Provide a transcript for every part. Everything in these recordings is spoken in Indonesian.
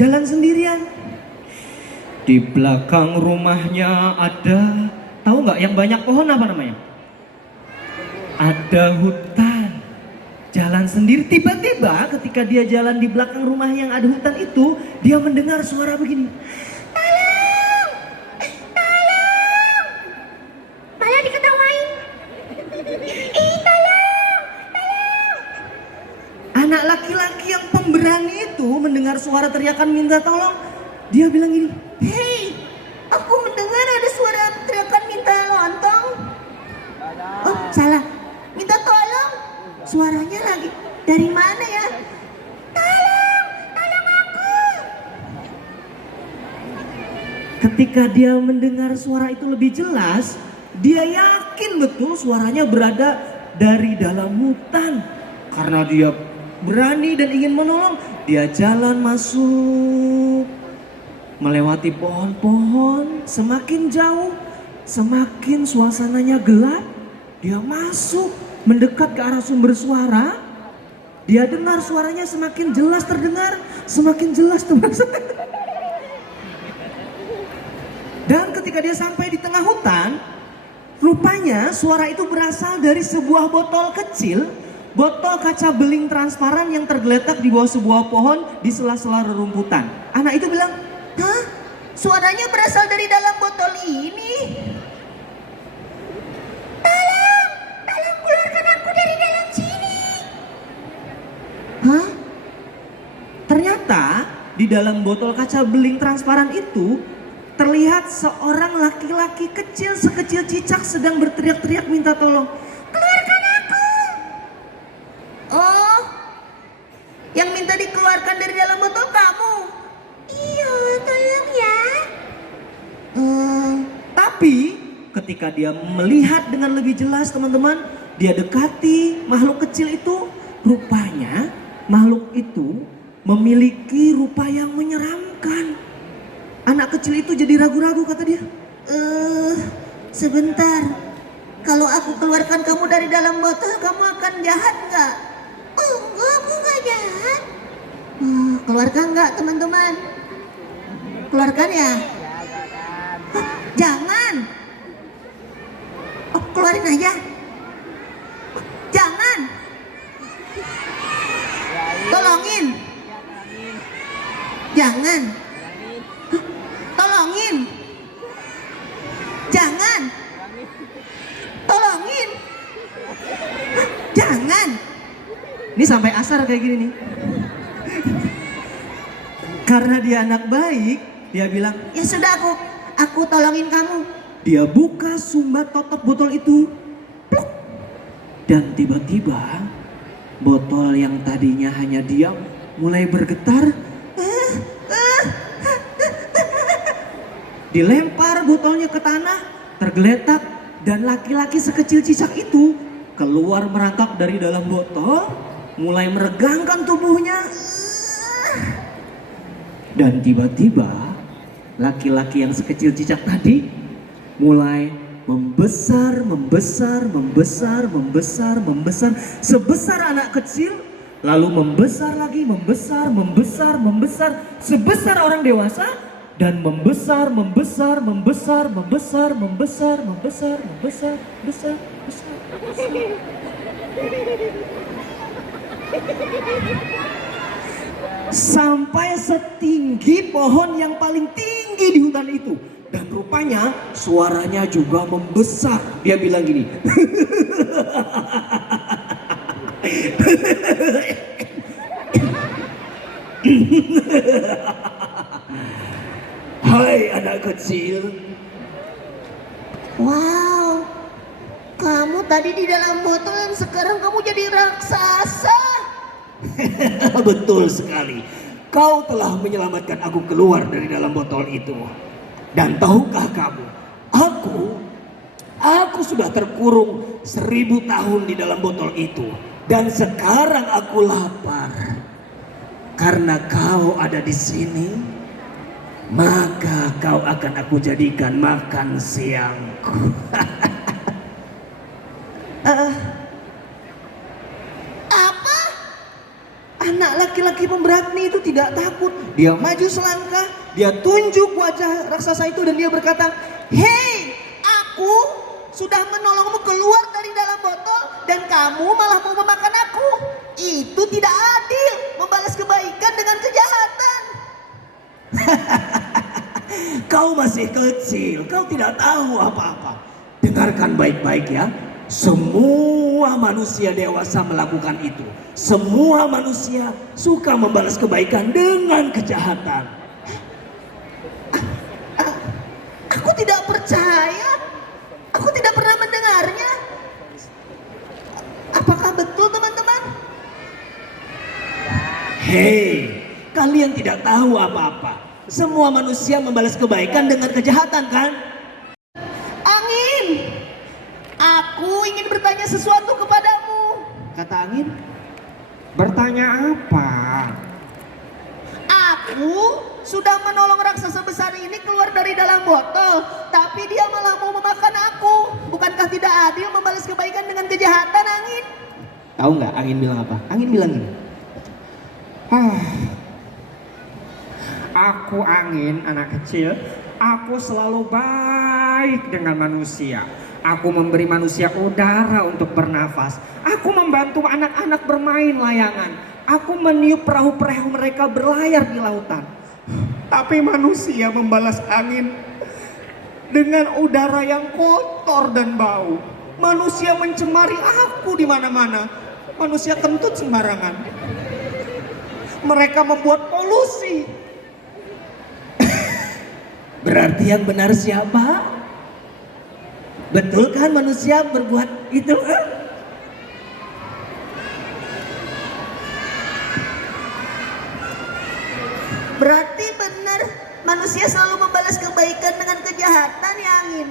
jalan sendirian. Di belakang rumahnya ada, tahu nggak yang banyak pohon apa namanya? Ada hutan. Jalan sendiri, tiba-tiba ketika dia jalan di belakang rumah yang ada hutan itu, dia mendengar suara begini. Tolong! Tolong! Malah diketawain. Tolong! Tolong! Anak laki-laki yang pemberani itu mendengar suara teriakan minta tolong. Dia bilang gini, "Hei, aku mendengar ada suara teriakan minta lontong." Oh, salah. Minta tolong. Suaranya lagi dari mana ya? Tolong, tolong aku. Ketika dia mendengar suara itu lebih jelas, dia yakin betul suaranya berada dari dalam hutan. Karena dia berani dan ingin menolong, dia jalan masuk, melewati pohon-pohon, semakin jauh, semakin suasananya gelap, dia masuk, mendekat ke arah sumber suara. Dia dengar suaranya semakin jelas terdengar, semakin jelas teman-teman. Dan ketika dia sampai di tengah hutan, rupanya suara itu berasal dari sebuah botol kecil, botol kaca beling transparan yang tergeletak di bawah sebuah pohon di sela-sela rerumputan. Anak itu bilang, "Hah? Suaranya berasal dari dalam botol ini? Tolong, tolong keluarkan aku dari dalam sini." Hah? Ternyata di dalam botol kaca beling transparan itu terlihat seorang laki-laki kecil sekecil cicak sedang berteriak-teriak minta tolong. "Keluarkan aku!" Oh, yang minta dikeluarkan dari dalam botol kamu? Iya, tolong ya. Tapi ketika dia melihat dengan lebih jelas teman-teman, dia dekati makhluk kecil itu, rupanya makhluk itu memiliki rupa yang menyeramkan. Anak kecil itu jadi ragu-ragu, kata dia. Sebentar, kalau aku keluarkan kamu dari dalam botol, kamu akan jahat nggak? Oh enggak, aku nggak jahat. Keluarkan nggak teman-teman? Keluarkan ya? Jangan. Oh, keluarin aja. Jangan. Tolongin. Jangan. Tolongin. Jangan. Tolongin. Jangan. Ini sampai asar kayak gini nih. Karena dia anak baik, dia bilang, "Ya sudah, aku tolongin kamu." Dia buka sumbat tutup botol itu. Pluk. Dan tiba-tiba botol yang tadinya hanya diam mulai bergetar. Dilempar botolnya ke tanah, tergeletak, dan laki-laki sekecil cicak itu keluar merangkak dari dalam botol, mulai meregangkan tubuhnya. Dan tiba-tiba laki-laki yang sekecil cicak tadi mulai membesar, membesar, membesar, membesar, membesar, sebesar anak kecil, lalu membesar lagi, membesar, membesar, membesar, sebesar orang dewasa, dan membesar, membesar, membesar, membesar, membesar, membesar, membesar, besar, besar, besar. Sampai setinggi pohon yang paling tinggi di hutan itu. Dan rupanya suaranya juga membesar. Dia bilang gini. "Hai anak kecil." "Wow, kamu tadi di dalam botol dan sekarang kamu jadi raksasa." "Betul sekali. Kau telah menyelamatkan aku keluar dari dalam botol itu. Dan tahukah kamu, aku sudah terkurung 1000 tahun di dalam botol itu. Dan sekarang aku lapar. Karena kau ada di sini, maka kau akan aku jadikan makan siangku." Apa? Anak laki-laki pemberani itu tidak takut. Dia maju selangkah, dia tunjuk wajah raksasa itu dan dia berkata, "Hei, aku sudah menolongmu keluar dari dalam botol dan kamu malah mau memakan aku. Itu tidak adil, membalas kebaikan dengan kejahatan." Kau masih kecil, kau tidak tahu apa-apa. Dengarkan baik-baik ya. Semua manusia dewasa melakukan itu. Semua manusia suka membalas kebaikan dengan kejahatan. Aku tidak percaya. Aku tidak pernah mendengarnya. Apakah betul teman-teman? Hei, kalian tidak tahu apa-apa. Semua manusia membalas kebaikan dengan kejahatan kan? Angin, aku ingin bertanya sesuatu kepadamu. Kata angin, Bertanya apa? aku sudah menolong raksasa besar ini keluar dari dalam botol, tapi dia malah mau memakan aku. Bukankah tidak adil membalas kebaikan dengan kejahatan, angin? Tahu nggak angin bilang apa? Angin bilang gini, Aku angin, anak kecil. Aku selalu baik dengan manusia. Aku memberi manusia udara untuk bernafas. Aku membantu anak-anak bermain layangan. Aku meniup perahu-perahu mereka berlayar di lautan. Tapi manusia membalas angin dengan udara yang kotor dan bau. Manusia mencemari aku di mana-mana. Manusia kentut sembarangan. Mereka membuat polusi. Berarti yang benar siapa? Betul kan manusia berbuat itu? berarti benar manusia selalu membalas kebaikan dengan kejahatan, ya angin?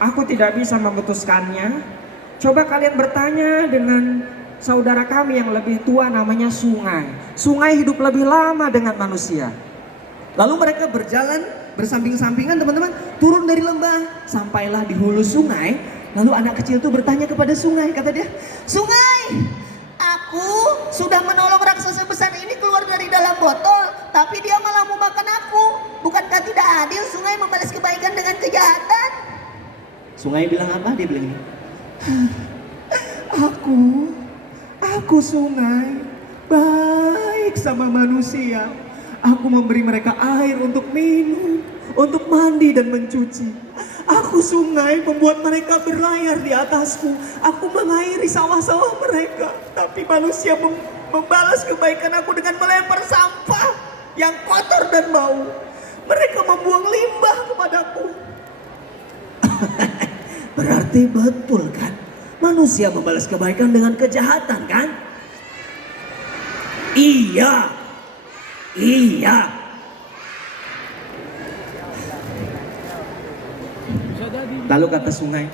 Aku tidak bisa memutuskannya. Coba kalian bertanya dengan saudara kami yang lebih tua namanya Sungai. Sungai hidup lebih lama dengan manusia. Lalu mereka berjalan bersamping-sampingan, teman-teman, turun dari lembah, sampailah di hulu sungai. Lalu anak kecil itu bertanya kepada sungai, kata dia, "Sungai, aku sudah menolong raksasa besar ini keluar dari dalam botol, tapi dia malah mau makan aku. Bukankah tidak adil sungai membalas kebaikan dengan kejahatan?" Sungai bilang apa? Dia bilang ini, Aku sungai, baik sama manusia. Aku memberi mereka air untuk minum, untuk mandi dan mencuci. Aku sungai membuat mereka berlayar di atasku. Aku mengairi sawah-sawah mereka. Tapi manusia membalas kebaikan aku dengan melempar sampah yang kotor dan bau. Mereka membuang limbah kepadaku. Berarti betul kan? Manusia membalas kebaikan dengan kejahatan kan? Iya. lalu kata sungai,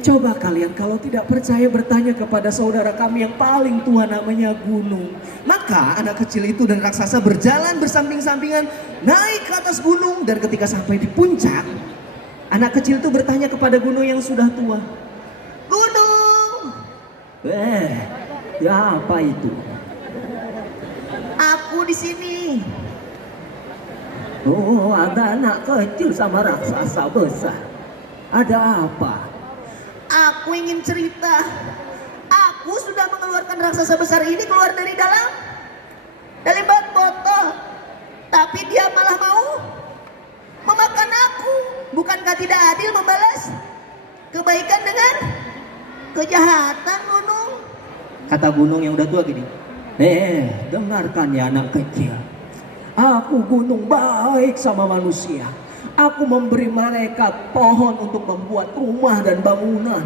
"Coba kalian kalau tidak percaya bertanya kepada saudara kami yang paling tua namanya Gunung." Maka anak kecil itu dan raksasa berjalan bersamping-sampingan naik ke atas gunung, dan ketika sampai di puncak, anak kecil itu bertanya kepada gunung yang sudah tua, "Gunung, Ya apa itu? aku di sini." Oh, ada anak kecil sama raksasa besar. Ada apa? "Aku ingin cerita. Aku sudah mengeluarkan raksasa besar ini keluar dari dalam botol, tapi dia malah mau memakan aku. Bukankah tidak adil membalas kebaikan dengan kejahatan, Gunung?" Kata gunung yang udah tua gini, Dengarkan ya anak kecil. Aku gunung baik sama manusia. Aku memberi mereka pohon untuk membuat rumah dan bangunan.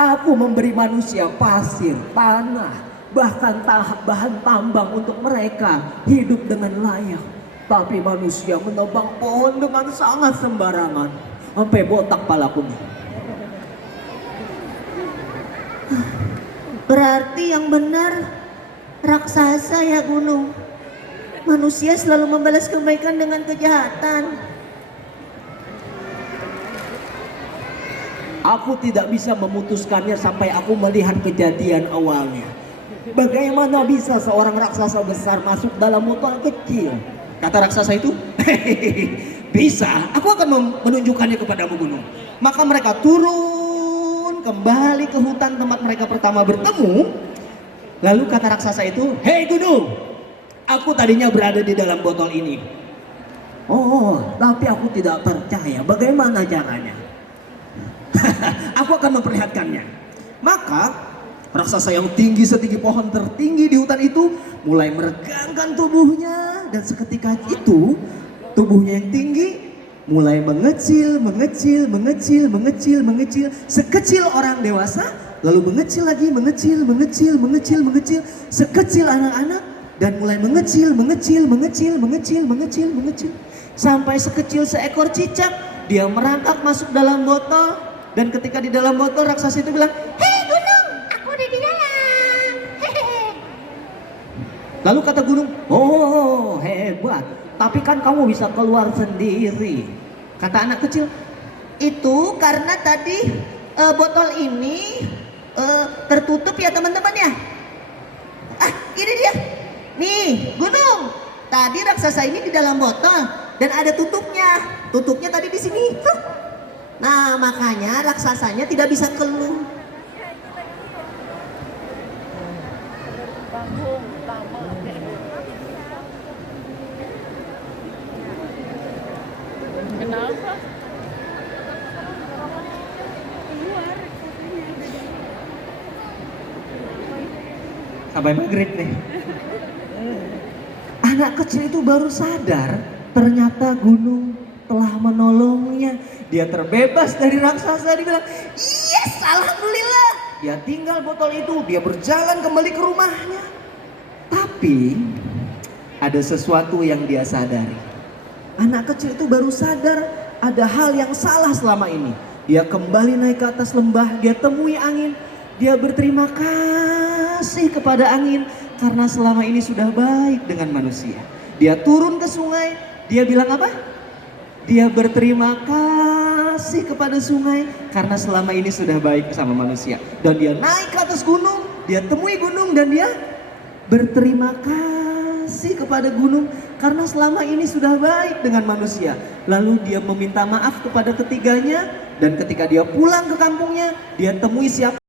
Aku memberi manusia pasir, tanah, bahkan bahan tambang untuk mereka hidup dengan layak. Tapi manusia menebang pohon dengan sangat sembarangan, sampai botak palaku. berarti yang benar raksasa, ya Gunung. Manusia selalu membalas kebaikan dengan kejahatan. Aku tidak bisa memutuskannya sampai aku melihat kejadian awalnya. Bagaimana bisa seorang raksasa besar masuk dalam botol kecil? Kata raksasa itu, bisa, aku akan menunjukkannya kepadamu gunung. Maka mereka turun kembali ke hutan tempat mereka pertama bertemu. Lalu kata raksasa itu, hei gunung, aku tadinya berada di dalam botol ini. Oh, tapi aku tidak percaya. Bagaimana caranya? Aku akan memperlihatkannya. Maka raksasa yang tinggi setinggi pohon tertinggi di hutan itu mulai meregangkan tubuhnya, dan seketika itu tubuhnya yang tinggi mulai mengecil, mengecil, mengecil, mengecil, mengecil, sekecil orang dewasa, lalu mengecil lagi, mengecil, mengecil, mengecil, mengecil, sekecil anak-anak, dan mulai mengecil, mengecil, mengecil, mengecil, mengecil, mengecil, sampai sekecil seekor cicak. Dia merangkak masuk dalam botol, dan ketika di dalam botol raksasa itu bilang, hei gunung, aku ada di dalam. Hehehe. Lalu kata gunung, Oh, hebat. Tapi kan kamu bisa keluar sendiri. kata anak kecil, itu karena tadi botol ini tertutup ya teman-teman ya. Ah, ini dia. Nih, gunung. Tadi raksasa ini di dalam botol dan ada tutupnya. Tutupnya tadi di sini. Nah, makanya raksasanya tidak bisa keluar. Kenapa? Sampai maghrib nih. Anak kecil itu baru sadar ternyata gunung telah menolongnya. Dia terbebas dari raksasa. Dia bilang, yes, alhamdulillah. Dia tinggal botol itu, dia berjalan kembali ke rumahnya. Tapi ada sesuatu yang dia sadari. Anak kecil itu baru sadar ada hal yang salah selama ini. Dia kembali naik ke atas lembah, dia temui angin. Dia berterima kasih kepada angin karena selama ini sudah baik dengan manusia. Dia turun ke sungai, dia bilang apa? Dia berterima kasih kepada sungai karena selama ini sudah baik sama manusia. Dan dia naik ke atas gunung, dia temui gunung dan dia berterima kasih kepada gunung karena selama ini sudah baik dengan manusia. Lalu dia meminta maaf kepada ketiganya, dan ketika dia pulang ke kampungnya, dia temui siapa?